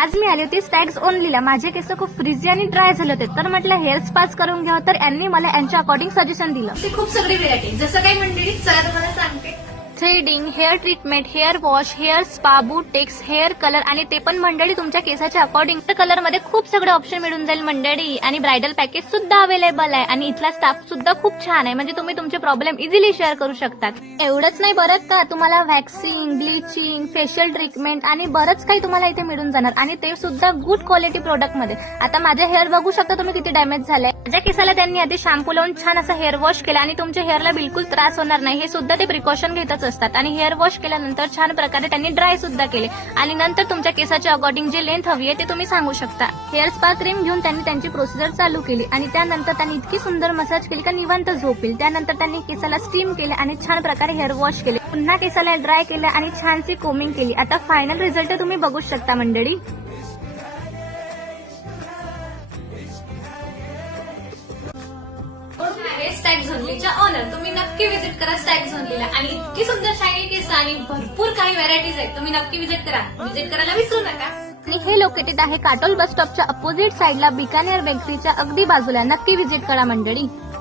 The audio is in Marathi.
आज मी आली होती स्टॅग्स ओनलीला. माझे केस खूप फ्रिझी आणि ड्राय झाले होते, तर म्हटलं हेअर स्पाच करून घ्यावं. तर यांनी मला यांच्या अकॉर्डिंग सजेशन दिलं. ते खूप सगळी व्हेरायटी जसं काही मंडळी चला तुम्हाला सांगते. Threading, hair treatment, hair wash, hair spa, botox, hair colour आणि ते पण मंडळी तुमच्या केसाच्या अकॉर्डिंग. तर कलर मध्ये खूप सगळे ऑप्शन मिळून जाईल मंडळी. आणि ब्रायडल पॅकेज सुद्धा अवेलेबल आहे आणि इथला स्टाफ सुद्धा खूप छान आहे. म्हणजे तुम्ही तुमचे प्रॉब्लेम इझिली शेअर करू शकतात. एवढंच नाही बरं का, तुम्हाला वॅक्सिंग, ब्लिचिंग, फेशियल ट्रीटमेंट आणि बरंच काही तुम्हाला इथे मिळून जाणार. आणि ते सुद्धा गुड क्वालिटी प्रोडक्ट मध्ये. आता माझे हेअर बघू शकता तुम्ही किती डॅमेज झाले. माझ्या केसाला त्यांनी आधी शॅम्पू लावून छान असं हेअर वॉश केलं आणि तुमच्या हेअरला बिलकुल त्रास होणार नाही हे सुद्धा ते प्रिकॉशन घेतच असतात. आणि हेअर वॉश केल्यानंतर छान प्रकारे त्यांनी ड्राय सुद्धा केले आणि नंतर तुमच्या केसाच्या अकॉर्डिंग जे लेंथ हवी आहे ते तुम्ही सांगू शकता. हेअर स्पा क्रीम घेऊन त्यांनी त्यांची प्रोसिजर चालू केली आणि त्यानंतर त्यांनी इतकी सुंदर मसाज केली का निवांत झोप येईल. त्यानंतर त्यांनी केसाला स्टीम केले आणि छान प्रकारे हेअर वॉश केले. पुन्हा केसाला ड्राय केलं आणि छानशी कोमिंग केली. आता फायनल रिझल्ट तुम्ही बघू शकता मंडळी. स्टॅग झोनलीच्या ऑनर तुम्ही नक्की व्हिजिट करा स्टॅग झोनलीला. आणि इतकी सुंदर शायनी केस आणि भरपूर काही व्हरायटीज आहेत. तुम्ही नक्की व्हिजिट करा. व्हिजिट करायला विसरू नका. आणि हे लोकेटेड आहे काटोल बस स्टॉपच्या अपोजिट साइडला बिकानेर बेकरीच्या अगदी बाजूला. नक्की व्हिजिट करा मंडळी.